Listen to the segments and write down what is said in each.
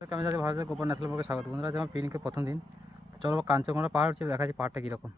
আমি যাচ্ছি ভারতের গোপন ন্যাশনাল পার্কে স্বাগত। বন্ধুরা, আজ আমার পিকনিকের প্রথম দিন। তো চলো কাঞ্চনজঙ্ঘা পাহাড় হচ্ছে, দেখাচ্ছি পাহাড়টা কীরকম।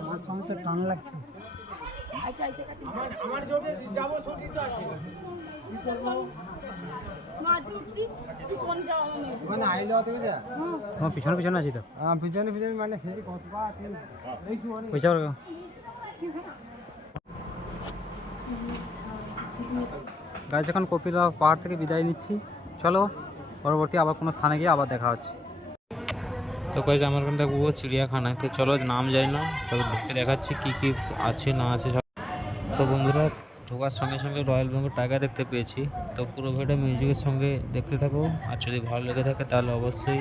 আমার সমস্যা টান লাগছে। পিছনে পিছনে আছি তো, পিছনে পিছনে মানে গাছ এখন কপিলা পাহাড় থেকে বিদায় নিচ্ছি। চলো পরবর্তী আবার কোনো স্থানে গিয়ে আবার দেখা হচ্ছে। তো কয়েছে আমার এখানে দেখবো চিড়িয়াখানায়। তো চলো, নাম যাই না, তবে ঢুকে দেখাচ্ছি কি কি আছে না আছে সব। তো বন্ধুরা, ঢোকার সঙ্গে সঙ্গে রয়্যাল বেঙ্গল টাইগার দেখতে পেয়েছি। তো পুরো ভিডিও মিউজিকের সঙ্গে দেখতে থাকো। আর যদি ভালো লেগে থাকে তাহলে অবশ্যই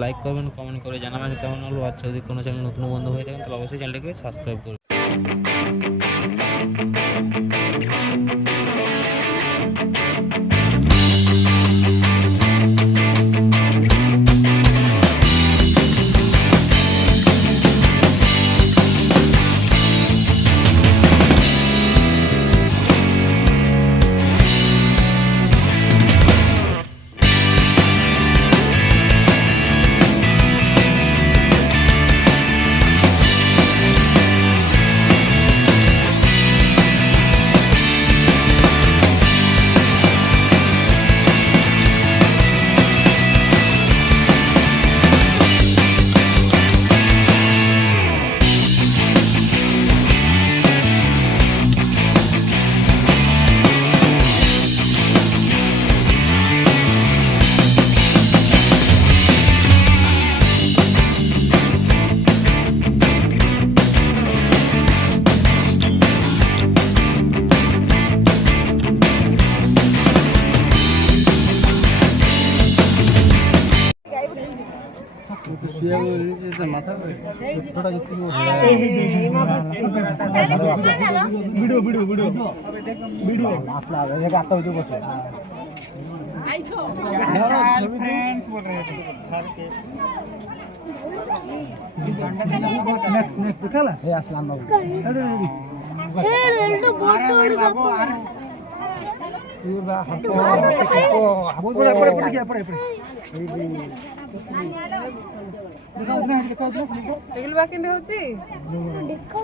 লাইক করবেন, কমেন্ট করে জানাবেন কেমন হলো। আর যদি কোনো চ্যানেল নতুন বন্ধু হয়ে থাকেন তাহলে অবশ্যই চ্যানেলটিকে সাবস্ক্রাইব করবেন। এগুলো বাকি হচ্ছে দেখো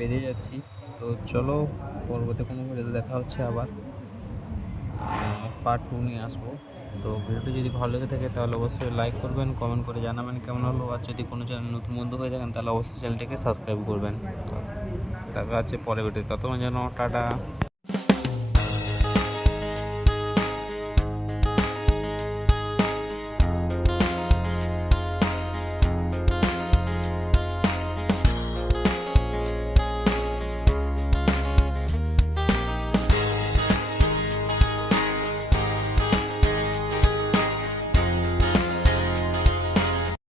বেরিয়ে যাচ্ছি। তো চলো পরবর্তী কোনো ভিডিওতে দেখা হচ্ছে আবার, পার্ট 2 নিয়ে আসবো। তো ভিডিওটি যদি ভালো লেগে থাকে তাহলে অবশ্যই লাইক করবেন, কমেন্ট করে জানাবেন কেমন হলো। আর যদি কোনো চ্যানেল নতুন বন্ধু হয়ে থাকেন তাহলে অবশ্যই চ্যানেলটিকে সাবস্ক্রাইব করবেন। তো দেখা হচ্ছে পরে ভিডিও, ততক্ষণ যেন টাটা।